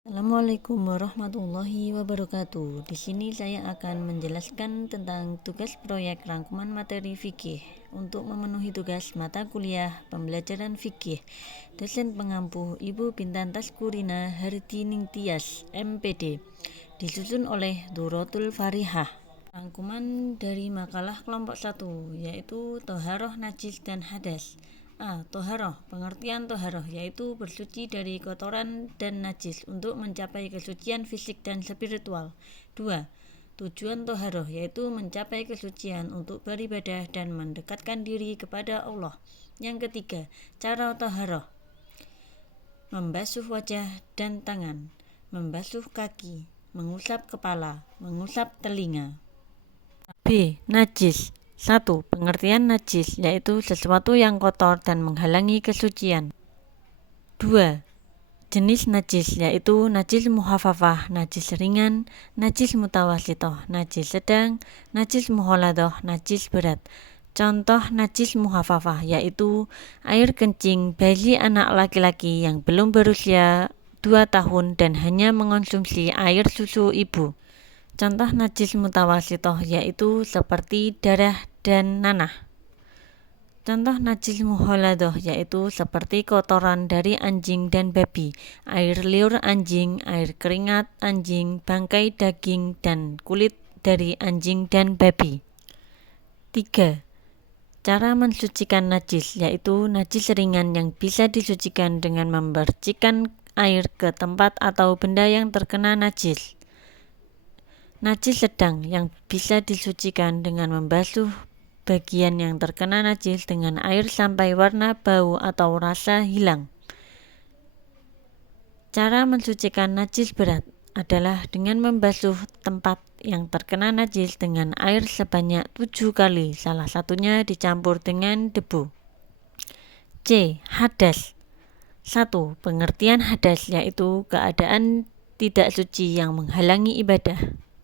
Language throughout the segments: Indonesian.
Assalamualaikum warahmatullahi wabarakatuh. Di sini saya akan menjelaskan tentang tugas proyek rangkuman materi fikih. Untuk memenuhi tugas mata kuliah pembelajaran fikih, dosen pengampu Ibu Bintan Taskurina Hardining Tias, MPD, disusun oleh Duratul Farihah. Rangkuman dari makalah kelompok 1, yaitu Toharoh Najis dan Hadas. Toharoh. Pengertian toharoh yaitu bersuci dari kotoran dan najis untuk mencapai kesucian fisik dan spiritual. 2. Tujuan toharoh yaitu mencapai kesucian untuk beribadah dan mendekatkan diri kepada Allah. Yang ketiga, cara toharoh: membasuh wajah dan tangan, membasuh kaki, mengusap kepala, mengusap telinga. B. Najis. 1. Pengertian najis yaitu sesuatu yang kotor dan menghalangi kesucian. 2. Jenis najis yaitu najis muhafafah, najis ringan, najis mutawasitoh, najis sedang, najis muholadoh, najis berat. Contoh najis muhafafah yaitu air kencing bayi anak laki-laki yang belum berusia 2 tahun dan hanya mengonsumsi air susu ibu. Contoh najis mutawasitoh yaitu seperti darah dan nanah. Contoh najis muholadoh yaitu seperti kotoran dari anjing dan babi, air liur anjing, air keringat anjing, bangkai daging, dan kulit dari anjing dan babi. 3. Cara mensucikan najis yaitu najis ringan yang bisa disucikan dengan membersihkan air ke tempat atau benda yang terkena najis. Najis sedang yang bisa disucikan dengan membasuh bagian yang terkena najis dengan air sampai warna, bau, atau rasa hilang. Cara mensucikan najis berat adalah dengan membasuh tempat yang terkena najis dengan air sebanyak 7 kali, salah satunya dicampur dengan debu. C. Hadas. 1. Pengertian hadas yaitu keadaan tidak suci yang menghalangi ibadah.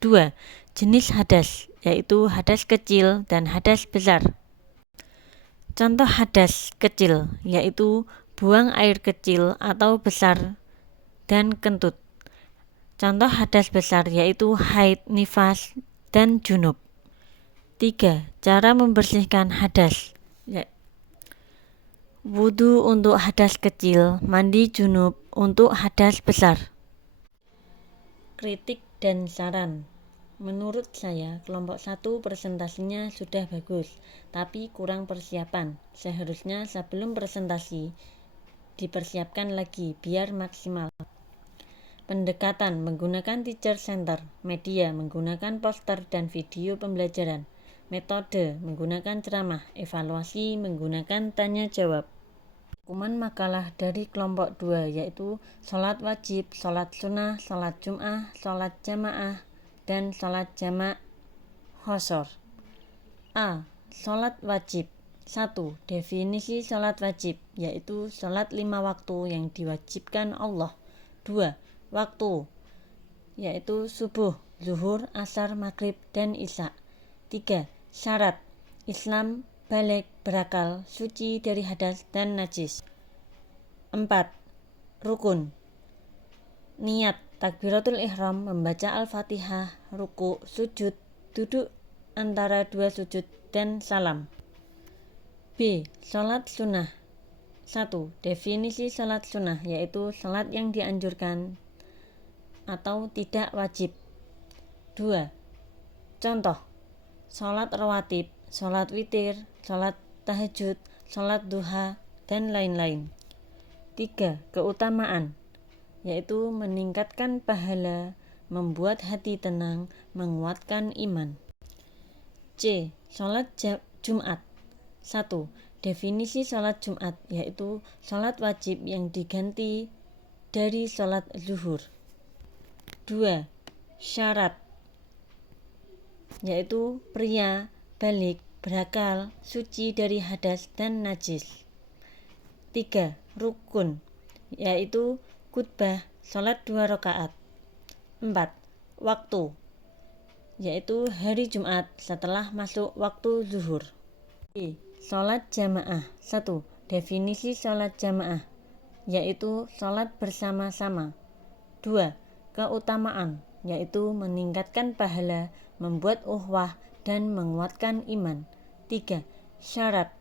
2. Jenis hadas yaitu hadas kecil dan hadas besar. Contoh hadas kecil yaitu buang air kecil atau besar dan kentut. Contoh hadas besar yaitu haid, nifas, dan junub. 3. Cara membersihkan hadas: wudu untuk hadas kecil, mandi junub untuk hadas besar. Kritik dan saran: menurut saya kelompok 1 presentasinya sudah bagus, tapi kurang persiapan. Seharusnya sebelum presentasi dipersiapkan lagi biar maksimal. Pendekatan menggunakan teacher center, media menggunakan poster dan video pembelajaran, metode menggunakan ceramah, evaluasi menggunakan tanya jawab. Rangkuman makalah dari kelompok 2 yaitu sholat wajib, sholat sunnah, sholat jum'ah, sholat jamaah, dan sholat jamak hosor. A. Sholat wajib. 1. Definisi sholat wajib yaitu sholat 5 waktu yang diwajibkan Allah. 2. Waktu yaitu subuh, zuhur, asar, maghrib, dan isya. 3. Syarat: Islam, balik, berakal, suci dari hadas dan najis. 4. Rukun: niat, takbiratul ihram, membaca al-fatihah, ruku, sujud, duduk antara 2 sujud, dan salam. B. Sholat sunnah. 1. Definisi sholat sunnah yaitu sholat yang dianjurkan atau tidak wajib. 2. Contoh: sholat rawatib, sholat witir, sholat tahajud, sholat duha, dan lain-lain. 3. Keutamaan yaitu meningkatkan pahala, membuat hati tenang, menguatkan iman. C. Sholat Jumat. 1. Definisi sholat Jumat yaitu sholat wajib yang diganti dari sholat zuhur. 2. Syarat yaitu pria, balik, berakal, suci dari hadas dan najis. 3. Rukun yaitu khutbah, sholat 2 rakaat. 4. Waktu yaitu hari Jumat setelah masuk waktu zuhur. B. Sholat jamaah. 1. Definisi sholat jamaah yaitu sholat bersama-sama. 2. Keutamaan, yaitu meningkatkan pahala, membuat uhwah, dan menguatkan iman. 3. Syarat,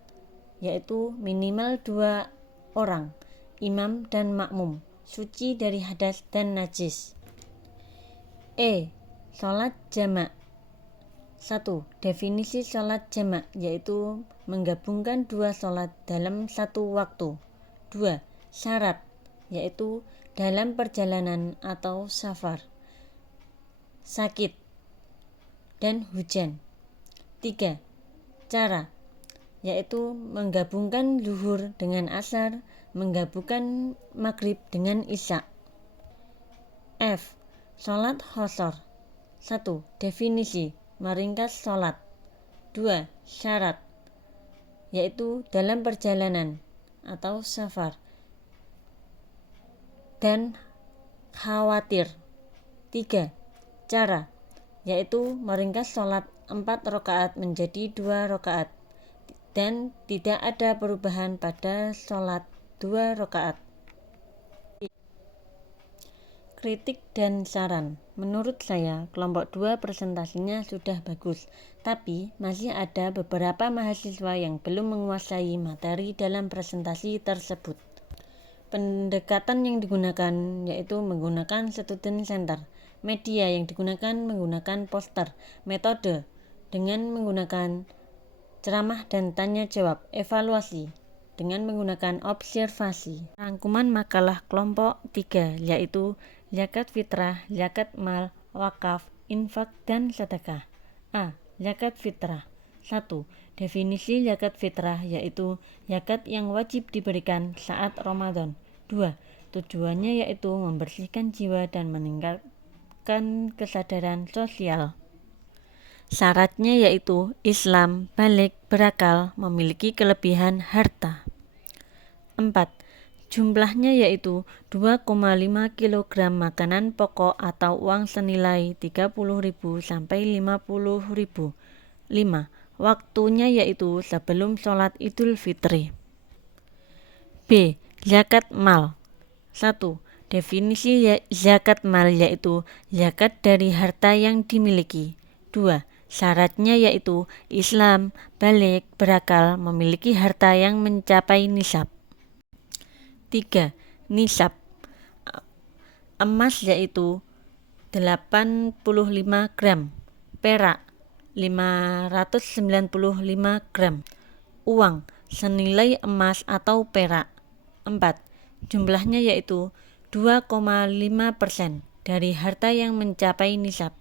yaitu minimal 2 orang, imam dan makmum, suci dari hadas dan najis. Sholat jamak. 1. Definisi sholat jamak, yaitu menggabungkan 2 sholat dalam satu waktu. 2. Syarat, yaitu dalam perjalanan atau safar, sakit, dan hujan. 3. Cara, yaitu menggabungkan zuhur dengan asar, menggabungkan maghrib dengan isya. F. Sholat qashar. 1. Definisi, meringkas sholat. 2. Syarat, yaitu dalam perjalanan atau safar, dan khawatir. 3. Cara, yaitu meringkas sholat 4 rakaat menjadi 2 rakaat dan tidak ada perubahan pada sholat 2 rakaat. Kritik dan saran. Menurut saya, kelompok 2 presentasinya sudah bagus, tapi masih ada beberapa mahasiswa yang belum menguasai materi dalam presentasi tersebut. Pendekatan yang digunakan yaitu menggunakan student center. Media yang digunakan menggunakan poster. Metode dengan menggunakan ceramah dan tanya jawab. Evaluasi dengan menggunakan observasi. Rangkuman makalah kelompok 3 yaitu zakat fitrah, zakat mal, wakaf, infak, dan sedekah. A. Zakat fitrah. 1. Definisi zakat fitrah yaitu zakat yang wajib diberikan saat Ramadan. 2. Tujuannya yaitu membersihkan jiwa dan meningkatkan kesadaran sosial. Syaratnya yaitu Islam, balik, berakal, memiliki kelebihan harta. 4. Jumlahnya yaitu 2,5 kg makanan pokok atau uang senilai 30.000 sampai 50.000. 5. Waktunya yaitu sebelum sholat Idul Fitri. B. Zakat mal. 1. Definisi zakat mal yaitu zakat dari harta yang dimiliki. 2. Syaratnya yaitu Islam, balik, berakal, memiliki harta yang mencapai nisab. 3. Nisab. Emas yaitu 85 gram, perak 595 gram, uang senilai emas atau perak. 4. Jumlahnya yaitu 2,5% dari harta yang mencapai nisab.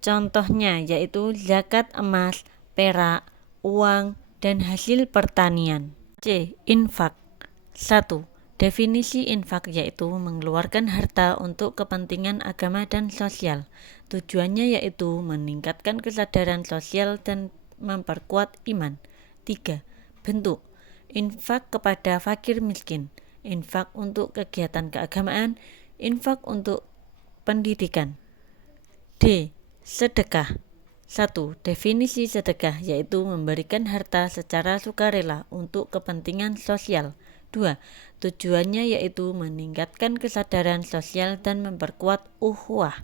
Contohnya yaitu zakat emas, perak, uang, dan hasil pertanian. C. Infak. 1. Definisi infak yaitu mengeluarkan harta untuk kepentingan agama dan sosial. Tujuannya yaitu meningkatkan kesadaran sosial dan memperkuat iman. 3. Bentuk. Infak kepada fakir miskin, infak untuk kegiatan keagamaan, infak untuk pendidikan. D. Sedekah. 1. Definisi sedekah yaitu memberikan harta secara sukarela untuk kepentingan sosial. 2. Tujuannya yaitu meningkatkan kesadaran sosial dan memperkuat ukhuwah.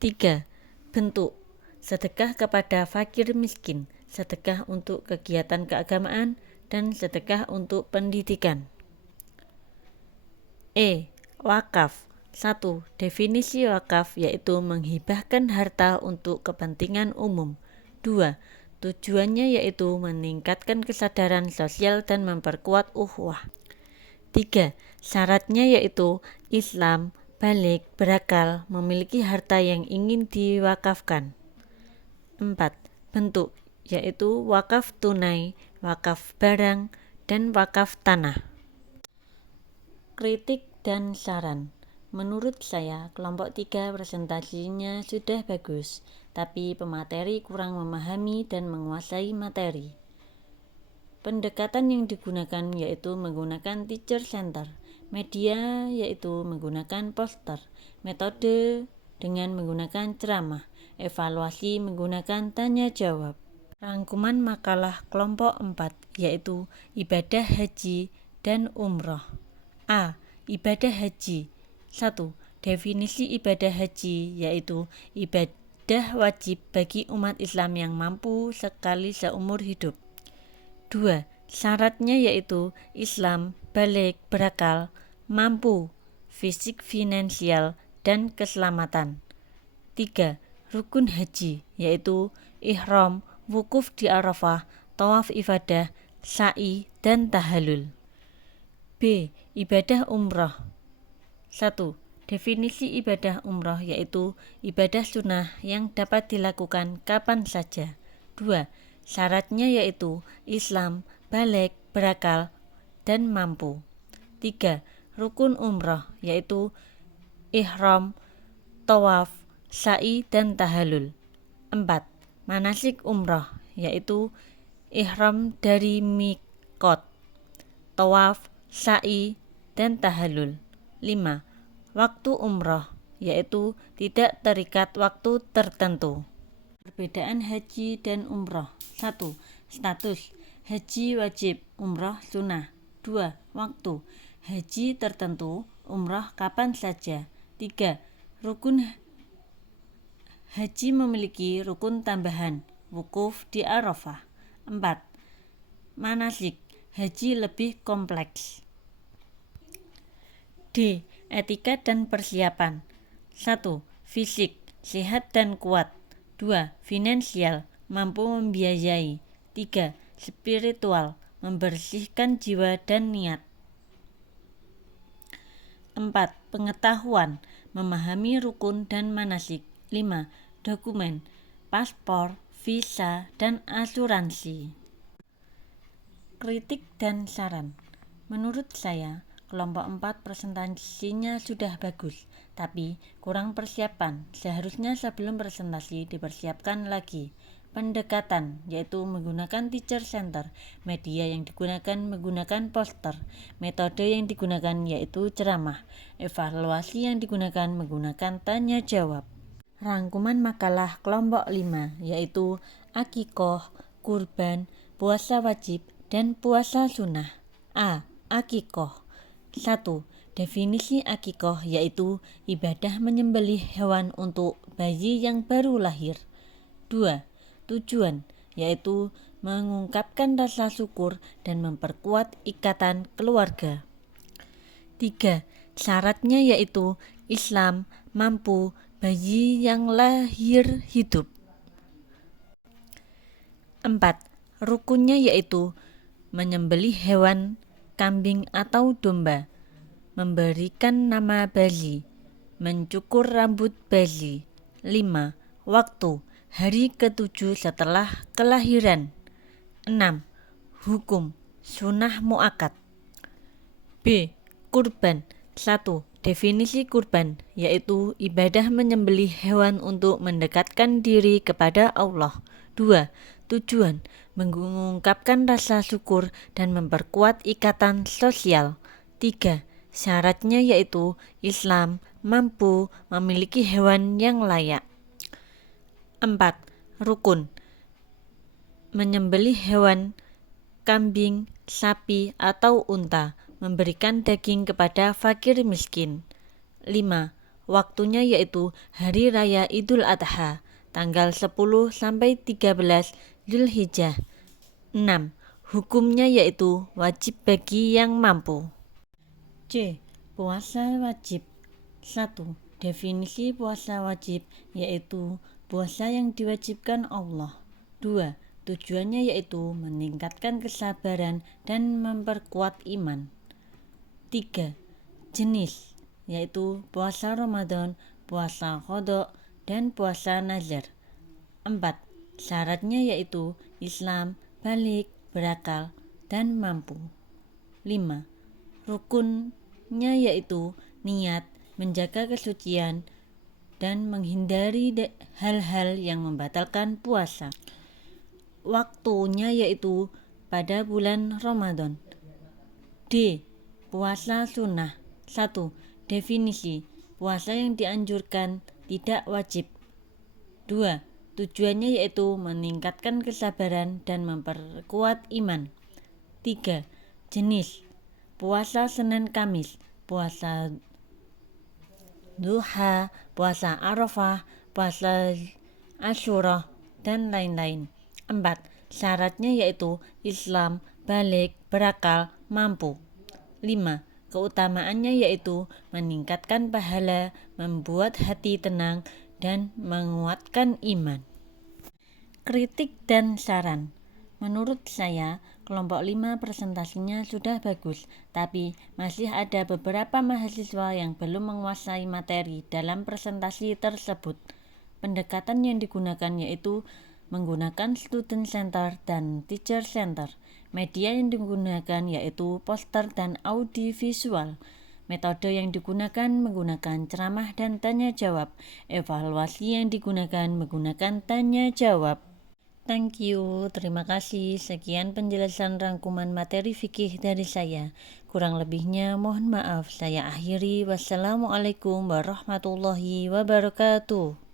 3. Bentuk. Sedekah kepada fakir miskin, sedekah untuk kegiatan keagamaan, dan sedekah untuk pendidikan. Wakaf. 1. Definisi wakaf yaitu menghibahkan harta untuk kepentingan umum. 2. Tujuannya yaitu meningkatkan kesadaran sosial dan memperkuat ukhuwah. 3. Syaratnya yaitu Islam, balik, berakal, memiliki harta yang ingin diwakafkan. 4. Bentuk yaitu wakaf tunai, wakaf barang, dan wakaf tanah. Kritik dan saran. Menurut saya, kelompok 3 presentasinya sudah bagus, tapi pemateri kurang memahami dan menguasai materi. Pendekatan yang digunakan yaitu menggunakan teacher center, media yaitu menggunakan poster, metode dengan menggunakan ceramah, evaluasi menggunakan tanya jawab. Rangkuman makalah kelompok 4 yaitu ibadah haji dan umroh. A. Ibadah haji. 1. Definisi ibadah haji yaitu ibadah wajib bagi umat Islam yang mampu sekali seumur hidup. 2. Syaratnya yaitu Islam, baligh, berakal, mampu, fisik, finansial, dan keselamatan. 3. Rukun haji yaitu ihram, wukuf di Arafah, tawaf ibadah, sa'i, dan tahallul. B. Ibadah umrah. 1. Definisi ibadah umrah yaitu ibadah sunnah yang dapat dilakukan kapan saja. 2. Syaratnya yaitu Islam, baligh, berakal, dan mampu. 3. Rukun umrah yaitu ihram, tawaf, sa'i, dan tahallul. 4. Manasik umrah yaitu ihram dari miqat, tawaf, sa'i, dan tahallul. 5. Waktu umrah yaitu tidak terikat waktu tertentu. Perbedaan haji dan umrah. 1. Status haji wajib, umrah sunnah. 2. Waktu haji tertentu, umrah kapan saja. 3. Rukun haji memiliki rukun tambahan, wukuf di Arafah. 4. Manasik haji lebih kompleks. D. Etika dan persiapan. 1. Fisik, sehat dan kuat. 2. Finansial, mampu membiayai. 3. Spiritual, membersihkan jiwa dan niat. 4. Pengetahuan, memahami rukun dan manasik. 5. Dokumen, paspor, visa, dan asuransi. Kritik dan saran. Menurut saya, kelompok 4 presentasinya sudah bagus, tapi kurang persiapan. Seharusnya sebelum presentasi dipersiapkan lagi. Pendekatan, yaitu menggunakan teacher center. Media yang digunakan menggunakan poster. Metode yang digunakan yaitu ceramah. Evaluasi yang digunakan menggunakan tanya jawab. Rangkuman makalah kelompok 5, yaitu akikoh, kurban, puasa wajib, dan puasa sunnah. A. Akikoh. 1. Definisi akikoh yaitu ibadah menyembelih hewan untuk bayi yang baru lahir. 2. Tujuan yaitu mengungkapkan rasa syukur dan memperkuat ikatan keluarga. 3. Syaratnya yaitu Islam, mampu, bayi yang lahir hidup. 4. Rukunnya yaitu menyembelih hewan, kambing atau domba, memberikan nama bayi, mencukur rambut bayi. 5. Waktu, hari ke-7 setelah kelahiran. 6. Hukum, sunnah muakkad. B. Kurban. 1. Definisi kurban yaitu ibadah menyembelih hewan untuk mendekatkan diri kepada Allah. 2. Tujuan, mengungkapkan rasa syukur dan memperkuat ikatan sosial. 3. Syaratnya yaitu Islam, mampu, memiliki hewan yang layak. 4. Rukun, menyembelih hewan, kambing, sapi, atau unta, memberikan daging kepada fakir miskin. 5. Waktunya yaitu Hari Raya Idul Adha, tanggal 10 sampai 13 Zulhijjah. 6. Hukumnya yaitu wajib bagi yang mampu. C. Puasa wajib. 1. Definisi puasa wajib yaitu puasa yang diwajibkan Allah. 2. Tujuannya yaitu meningkatkan kesabaran dan memperkuat iman. 3. Jenis yaitu puasa Ramadan, puasa qadha, dan puasa nazar. 4. Syaratnya yaitu Islam, baligh, berakal, dan mampu. 5. Rukunnya yaitu niat, menjaga kesucian, dan menghindari hal-hal yang membatalkan puasa. Waktunya yaitu pada bulan Ramadan. D. Puasa sunnah. 1. Definisi puasa yang dianjurkan, tidak wajib. 2. Tujuannya yaitu meningkatkan kesabaran dan memperkuat iman. 3. Jenis puasa Senin Kamis, puasa duha, puasa Arafah, puasa Asyura, dan lain-lain. 4. Syaratnya yaitu Islam, balik, berakal, mampu. 5. Keutamaannya yaitu meningkatkan pahala, membuat hati tenang, dan menguatkan iman. Kritik dan saran. Menurut saya, kelompok 5 presentasinya sudah bagus, tapi masih ada beberapa mahasiswa yang belum menguasai materi dalam presentasi tersebut. Pendekatan yang digunakan yaitu menggunakan student center dan teacher center. Media yang digunakan yaitu poster dan audiovisual. Metode yang digunakan menggunakan ceramah dan tanya jawab. Evaluasi yang digunakan menggunakan tanya jawab. Thank you, terima kasih. Sekian penjelasan rangkuman materi fikih dari saya. Kurang lebihnya mohon maaf. Saya akhiri. Wassalamualaikum warahmatullahi wabarakatuh.